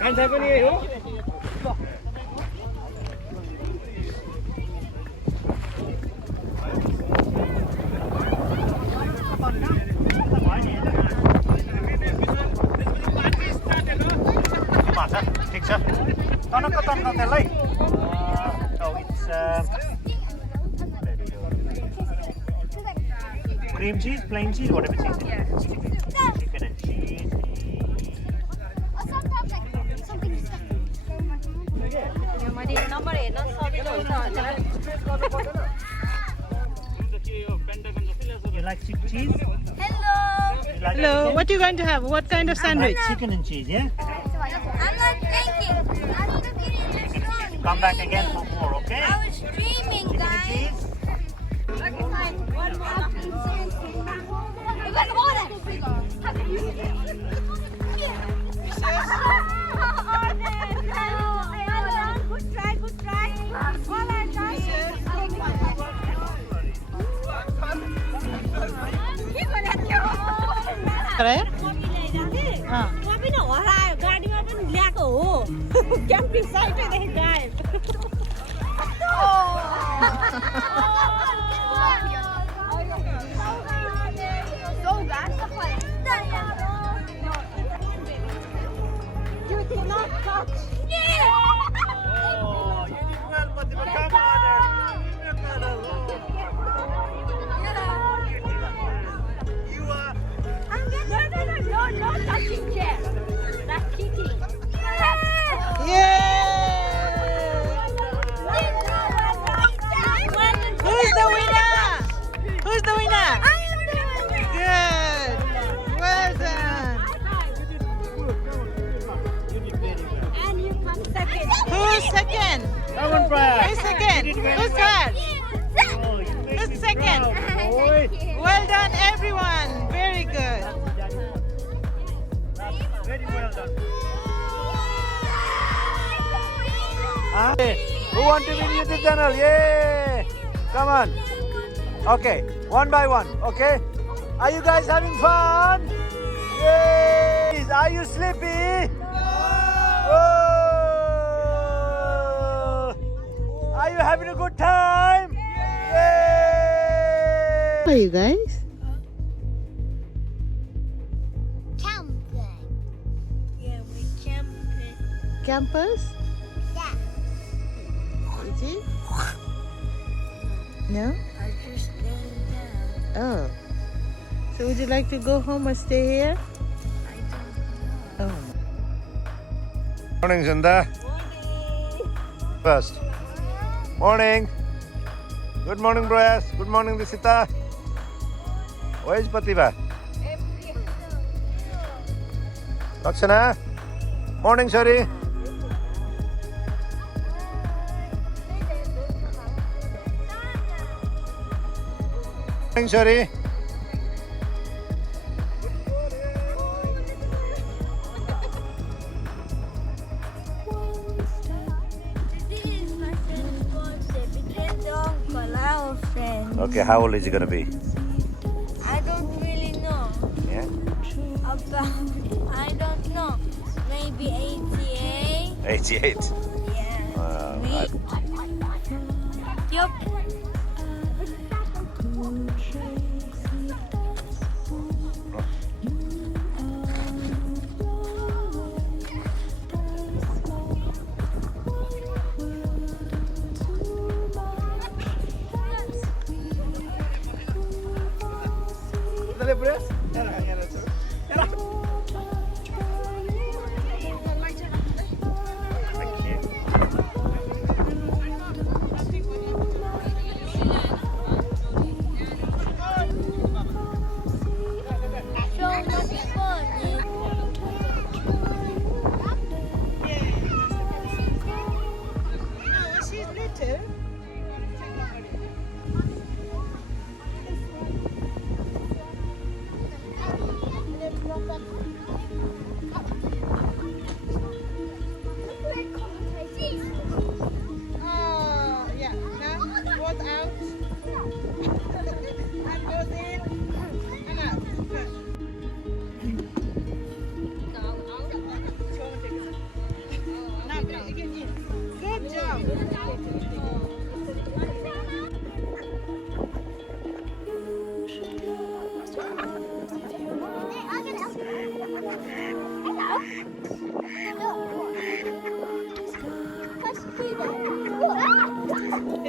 कान्छा पनि यही हो ठिक छ तनक्क त्यसलाई cream cheese, plain cheese, whatever cheese. Chicken and cheese. Or sometimes like something stuffy. You like cheese? Hello. Hello, what are you going to have? What kind of sandwich? Chicken and cheese, yeah? I'm not thinking. I need to get in this one. Come back again for more, okay? I was dreaming, Chicken and guys. cheese. Okay, fine. One more. You got the water. Good try, good try. All I try. Right? पनि हरायो गाडीमा पनि ल्याएको हो camping साइटैदेखि गायब You did not touch. No touching chair. That's cheating. Who's the winner? Who's the winner? Good. Well done. and you come second Who's second? Come on, Brian. Who's second? Who's third? Who's second? Well done, everyone. Very good. Very well done. Who want to win YouTube channel? Yay! Come on. Okay, one by one. Okay. Are you guys having fun? Yay! Are you sleepy? Oh! Are you having a good time? Yay! How are you guys? Camping. yeah we camping Campers? Yeah. Is it? No? I just laying down Oh. So would you like to go home or stay here? I don't know Oh. Morning, Zinda. First. Morning. Good morning, Broyas. Good morning, Disita. Where is Patiba? Lakshana. Morning, Shari. Morning, Shari. this is my friend's birthday between the uncle our friend Okay, how old is he gonna be? I don't really know Yeah, about I don't know maybe 88 88. yeah I- yup Thank you. So much fun. No, she's little.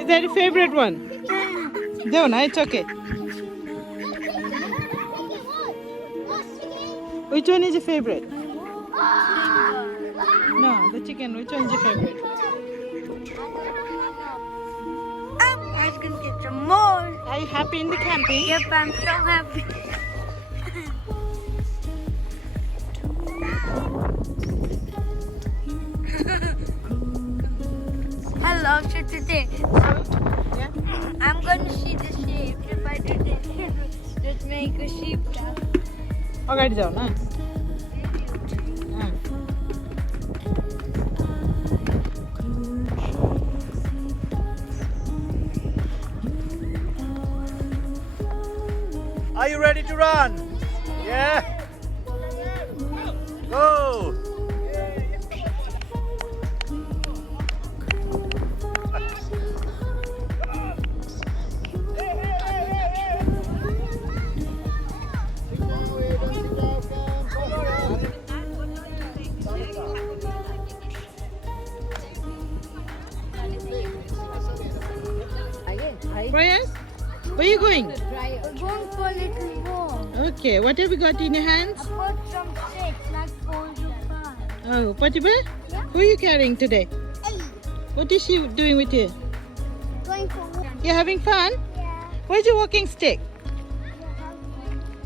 that your favorite one? No, no, it's okay. Which one is your favorite? No, the chicken. Which one is your favorite? I was gonna get some more. Are you happy in the camping? Yep, I'm so happy. Hello, so today Yeah. I'm gonna see the sheep. If I do this, just make a sheep dance. Okay, down, huh? Are you ready to run? Yeah? Go! Brian, where are you going? We're going for a little walk. Okay, what have you got in your hands? I bought some sticks like for you fun. Oh, Patiba? Yeah. Who are you carrying today? Hey, What is she doing with you? going for a walk. You're having fun? Yeah. Where's your walking stick?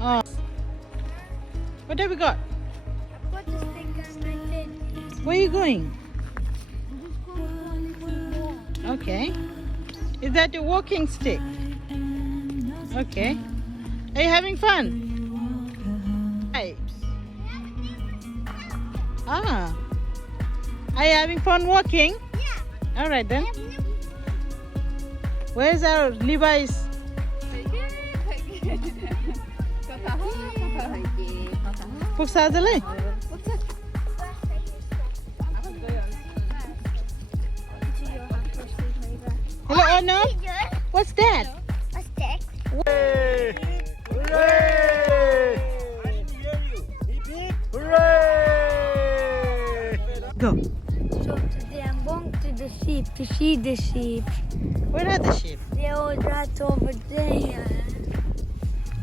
Oh. What have you got? I put the stick on my head. Where are you going? I'm just going for a little walk. Okay. Is that your walking stick? Okay. Are you having fun? Hi. Ah. Are you having fun walking? Yeah. All right then. Where's our Levi's? Puksadale? Hello, Arno? What's that? A stick. Hooray! Hooray! Hooray! Go. So today I'm going to the sheep to see the sheep. Where are the sheep? They're all right over there.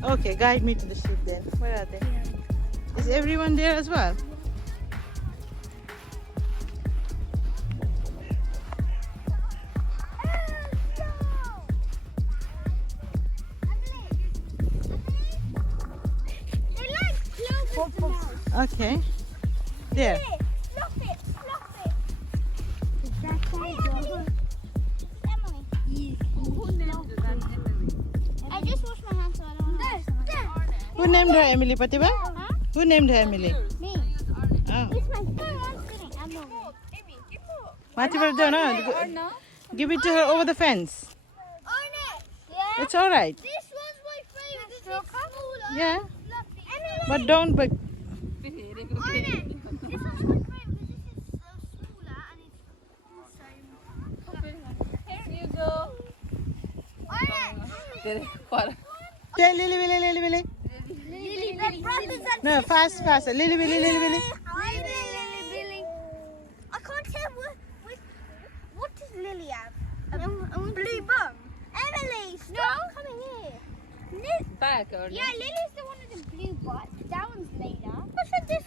Okay, guide me to the sheep then. Where are they? Is everyone there as well? Okay. There. I just washed my hands so I don't have Who named her Emily, Patiba? Who named her Emily? Me. Oh. It's my phone. I'm sitting. I'm not. Patiba, no. Give it to her over the fence. Yeah. It's all right. This one's my favorite. This is smaller. Yeah. Emily. But don't. But This one's my favorite because this is so smaller and it's Here you go. Lily, Lily, the brothers and No, fast. Lily. Billy. I can't tell what does Lily have? A blue bum. Emily, stop coming here. Back or Yeah, Lily's the one with the blue butt. That one's later. What's with this?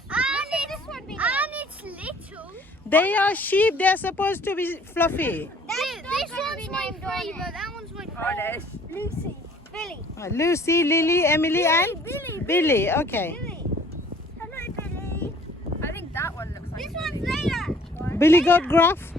This one bigger. And it's little. they are sheep. They're supposed to be fluffy. This one's my favorite. That one's my favorite. Lucy. Billy. Lucy, Lily, Emily, and Billy. Okay. Billy. Hello, Billy. I think that one looks like This one's later. Billy got gruff.